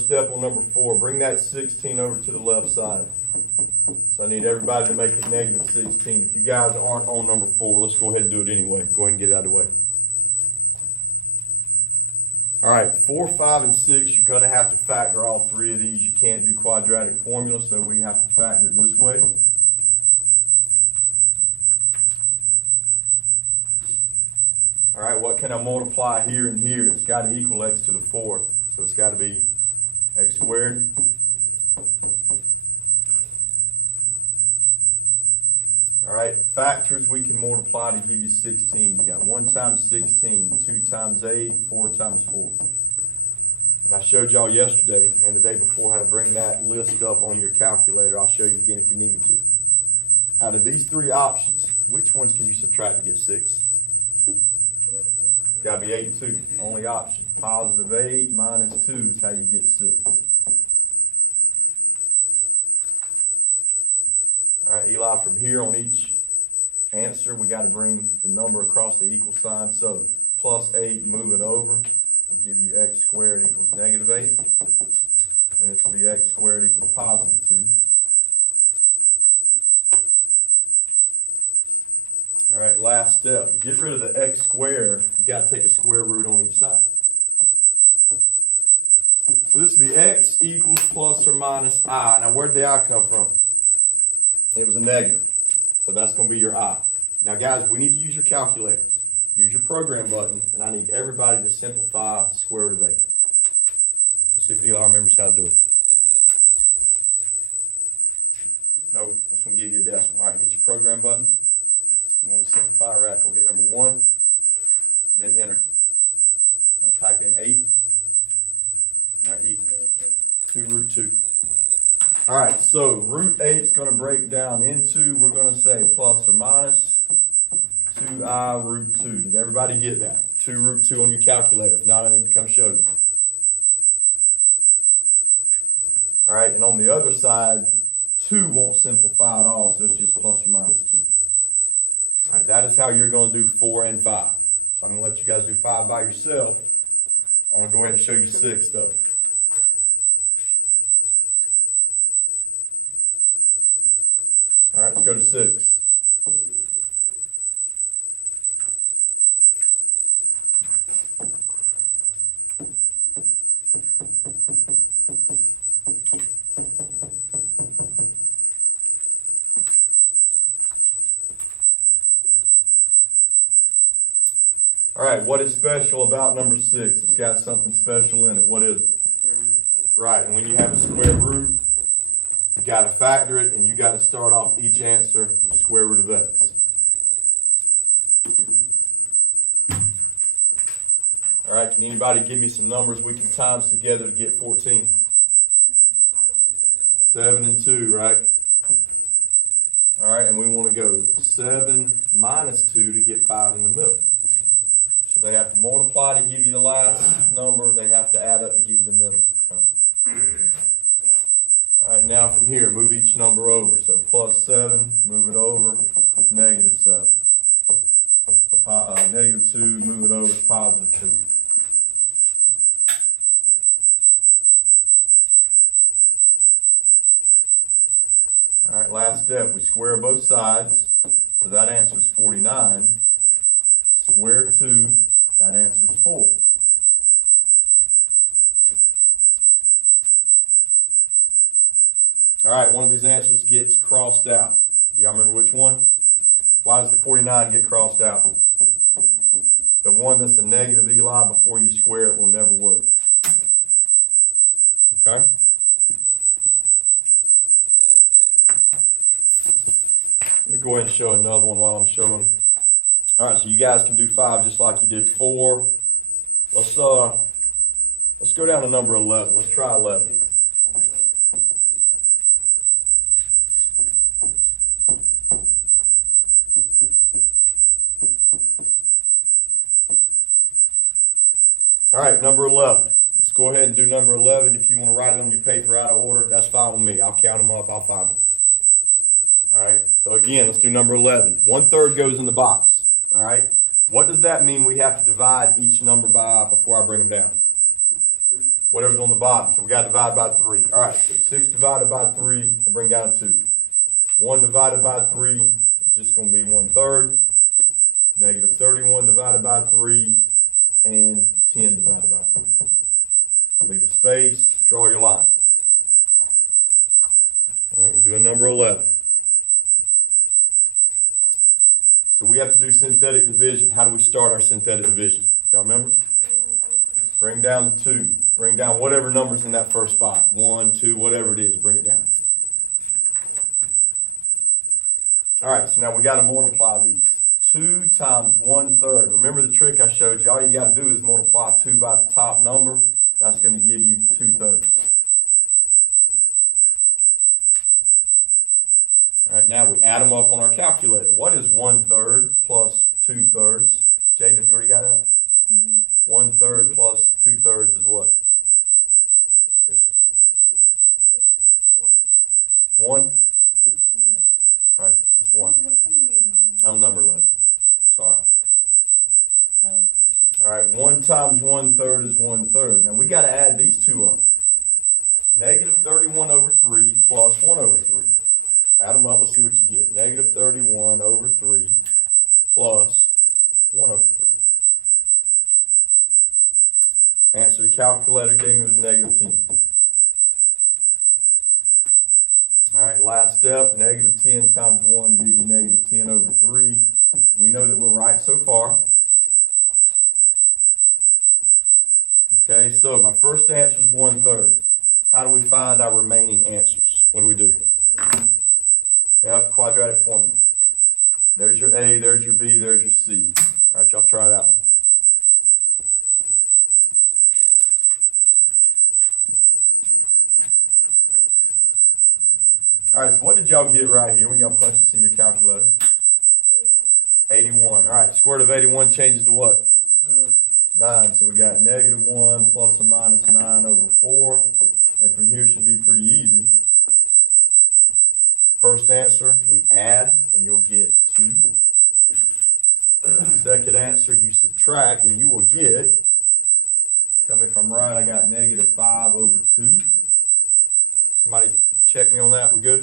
First step on number 4, bring that 16 over to the left side. So I need everybody to make it negative 16. If you guys aren't on number 4, let's go ahead and do it anyway. Go ahead and get it out of the way. All right, 4, 5, and 6, you're going to have to factor all 3 of these. You can't do quadratic formula, so we have to factor it this way. All right, what can I multiply here and here? It's got to equal x to the 4th, so it's got to be x squared. All right, factors we can multiply to give you 16. You got 1 times 16, 2 times 8, 4 times 4. And I showed y'all yesterday and the day before how to bring that list up on your calculator. I'll show you again if you need me to. Out of these 3 options, which ones can you subtract to get 6? Got to be 8 and 2. Only option. Positive 8 minus 2 is how you get 6. All right, Eli, from here on each answer, we got to bring the number across the equal sign. So plus 8, move it over, will give you x squared equals negative 8. And this will be x squared equals positive 2. All right, last step. To get rid of the x squared, you got to take a square root on each side. So this will be x equals plus or minus I. Now, where did the I come from? It was a negative. So that's going to be your I. Now, guys, we need to use your calculator. Use your program button, and I need everybody to simplify square root of 8. Let's see if Eli remembers how to do it. Nope, that's going to give you a decimal. All right, hit your program button. You want to simplify radical, hit number 1, then enter. Now type in 8. All right, equal 2 root 2. All right, so root 8 is going to break down into, we're going to say plus or minus 2i root 2. Did everybody get that? 2 root 2 on your calculator. If not, I need to come show you. All right, and on the other side, 2 won't simplify at all, so it's just plus or minus 2. All right, that is how you're going to do 4 and 5. So I'm going to let you guys do 5 by yourself. I want to go ahead and show you 6 though. All right, let's go to 6. All right, what is special about number 6? It's got something special in it. What is it? Right, and when you have a square root, you got to factor it, and you got to start off each answer with square root of x. All right, can anybody give me some numbers we can times together to get 14? 7 and 2, right? All right, and we want to go 7 minus 2 to get 5 in the middle. So they have to multiply to give you the last number. They have to add up to give you the middle term. All right, now from here, move each number over. So plus 7, move it over, it's negative 7. Negative 2, move it over, it's positive 2. All right, last step, we square both sides. So that answer is 49. Square 2, that answer is 4. All right, one of these answers gets crossed out. Do y'all remember which one? Why does the 49 get crossed out? The one that's a negative, Eli, before you square it will never work. Okay? Let me go ahead and show another one while I'm showing. All right, so you guys can do 5 just like you did 4. Let's go down to number 11. Let's try 11. All right, number 11. Let's go ahead and do number 11. If you want to write it on your paper out of order, that's fine with me. I'll count them up. I'll find them. All right, so again, let's do number 11. 1/3 goes in the box. All right, what does that mean we have to divide each number by before I bring them down? Whatever's on the bottom. So we got to divide 1/3, negative 31 divided by 3, and 10 divided by 3. Leave a space, draw your line. All right, we're doing number 11. So we have to do synthetic division. How do we start our synthetic division? Y'all remember? Bring down the 2. Bring down whatever number's in that first spot. 1, 2, whatever it is, bring it down. All right, so now we got to multiply these. 2 times 1/3. Remember the trick I showed you? All you got to do is multiply 2 by the top number. That's going to give you 2/3. All right, now we add them up on our calculator. What is 1/3 plus 2/3? Jaden, have you already got that? Mm-hmm. 1/3 plus 2/3 is what? It's 1? Yeah. All right, that's 1. Which one were you even on? I'm number 11. Sorry. Oh. All right, 1 times 1/3 is 1/3. Now we got to add these two up. Negative 31 over 3 plus 1 over 3. Add them up, let's see what you get. Negative 31 over 3 plus 1 over 3. Answer the calculator gave me was negative 10. All right, last step, negative 10 times 1 gives you negative 10 over 3. We know that we're right so far. Okay, so my first answer is 1/3. How do we find our remaining answers? What do we do? Yep, quadratic formula. There's your A, there's your B, there's your C. All right, y'all try that one. All right, so what did y'all get right here when y'all punch this in your calculator? 81. All right, square root of 81 changes to what? 9. So we got negative 1 plus or minus 9 over 4. And from here should be pretty easy. First answer, we add, and you'll get 2. Second answer, you subtract, and you will get, tell me if I'm right, I got negative 5 over 2. Somebody check me on that, we're good?